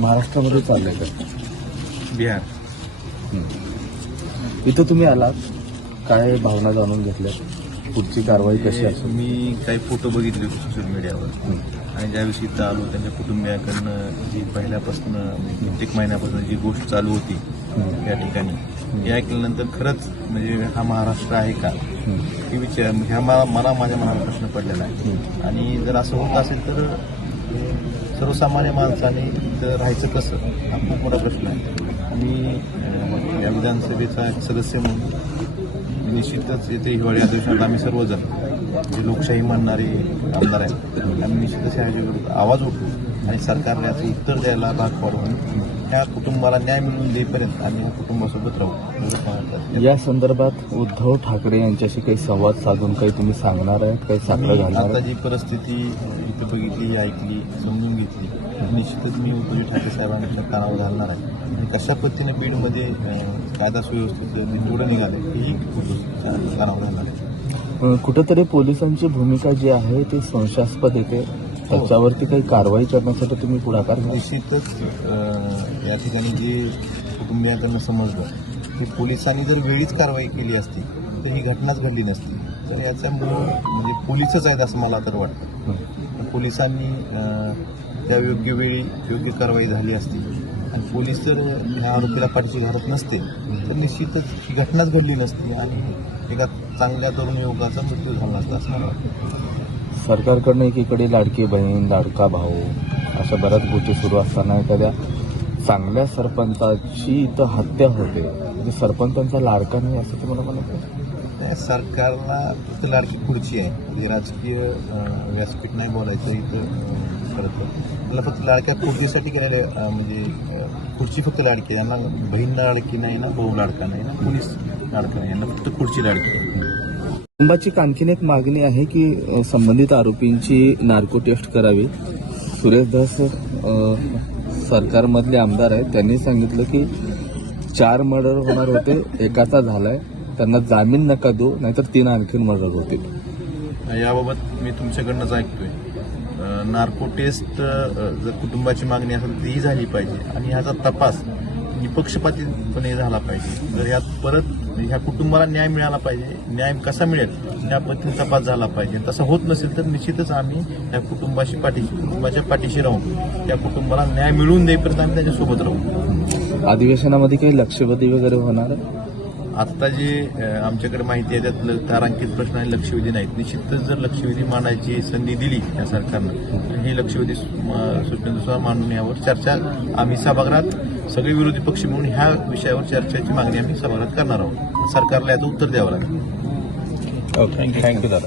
महाराष्ट्रामध्ये चाललंय बिहार. इथं तुम्ही आलात. काय भावना जाणून घेतल्या पुढची कारवाई कशी असेल? मी काही फोटो बघितले सोशल मीडियावर आणि ज्याविषयी आलो त्यांच्या कुटुंबियाकडनं जी पहिल्यापासून म्हणजे कित्येक महिन्यापासून जी गोष्ट चालू होती या ठिकाणी हे ऐकल्यानंतर खरंच म्हणजे हा महाराष्ट्र आहे का? ही विचार ह्या मला मला माझ्या मनाला प्रश्न पडलेला आहे. आणि जर असं होत असेल तर सर्वसामान्य माणसाने इथं राहायचं कसं? हा खूप मोठा प्रश्न आहे. आणि अं, या विधानसभेचा एक सदस्य म्हणून निश्चितच येथे हिवाळी अधिवेशनात आम्ही सर्वजण जे लोकशाही मानणारे आमदार आहेत आम्ही निश्चितच ह्या ह्याच्याविरुद्ध आवाज उठू आणि सरकारने याचं उत्तर द्यायला भाग पाडून ह्या कुटुंबाला न्याय मिळवून देईपर्यंत आम्ही कुटुंबासोबत राहू. या संदर्भात उद्धव ठाकरे यांच्याशी काही संवाद साधून काही तुम्ही सांगणार आहेत? काही साखर घालणार आता? जी परिस्थिती इथं बघितली ऐकली समजून घेतली निश्चितच मी उद्धवजी ठाकरे साहेबांच्या कानावर घालणार आहे. कशा पद्धतीने बीडमध्ये कायदा सुव्यवस्थेचं जे जोडं निघाले हेही उद्धव कानावर घालणार आहे. कुठेतरी पोलिसांची भूमिका जी आहे ती संशयास्पद येते त्याच्यावरती काही कारवाई करण्यासाठी तुम्ही पुढाकार निश्चितच या ठिकाणी जे कुटुंबियांकडनं समजलं की पोलिसांनी जर वेळीच कारवाई केली असती तर ही घटनाच घडली नसती. तर याचा मूळ म्हणजे पोलिसच आहेत असं मला तर वाटतं. पोलिसांनी त्या योग्य वेळी योग्य कारवाई झाली असती. आणि पोलीस जर ह्या आरोपीला पाठीशी घालत नसते तर निश्चितच ही घटनाच घडली नसती आणि एका चांगल्या तरुण युवकाचा मृत्यू झाला असता असं मला वाटतं. सरकारकडनं एकीकडे लाडकी बहीण लाडका भाऊ अशा बऱ्याच गोष्टी सुरू असताना एखाद्या चांगल्या सरपंचाची इथं हत्या होते. म्हणजे सरपंचांचा लाडका नाही असं तुम्हाला म्हणत सरकारला फक्त लाडकी खुर्ची आहे. म्हणजे राजकीय व्यासपीठ नाही बोलायचं इथं अं, खरं तर. मला फक्त लाडक्या खुर्चीसाठी केलेले म्हणजे खुर्ची फक्त लाडकी आहे. यांना बहीण लाडकी नाही ना भाऊ लाडका नाही ना पोलीस लाडका नाही यांना फक्त खुर्ची लाडकी आहे. कुटुंबाची आणखीन एक मागणी आहे की संबंधित आरोपींची नार्को टेस्ट करावी. सुरेश दास सरकारमधले आमदार आहेत. त्यांनी सांगितलं की चार मर्डर होणार होते. एकाचा झालाय. त्यांना जामीन नका देऊ नाहीतर तीन आणखीन मर्डर होतील. याबाबत मी तुमच्याकडनंच ऐकतोय. नार्को टेस्ट जर कुटुंबाची मागणी असेल तर ती झाली पाहिजे. आणि ह्याचा तपास म्हणजे निपक्षपातीपणे झाला पाहिजे. जर यात परत ह्या कुटुंबाला न्याय मिळाला पाहिजे न्याय कसा मिळेल? या पद्धतीने तपास झाला पाहिजे. तसं होत नसेल तर निश्चितच आम्ही त्या कुटुंबाशी पाठीशी कुटुंबाच्या पाठीशी राहून त्या कुटुंबाला न्याय मिळवून देईपर्यंत आम्ही त्याच्यासोबत राहू. अधिवेशनामध्ये काही लक्षवेधी वगैरे होणार? आत्ता आता जे आमच्याकडे माहिती आहे त्यातलं तारांकित प्रश्न आणि लक्षवेधी नाहीत. निश्चितच जर लक्षवेधी मांडायची संधी दिली या सरकारनं तर ही लक्षवेधी सूचनेनुसार मांडण्यावर चर्चा आम्ही सभागृहात सगळे विरोधी पक्ष म्हणून ह्या विषयावर चर्चेची मागणी आम्ही सभागृहात करणार आहोत. सरकारला याचं उत्तर द्यावं लागेल. थँक्यू दादा.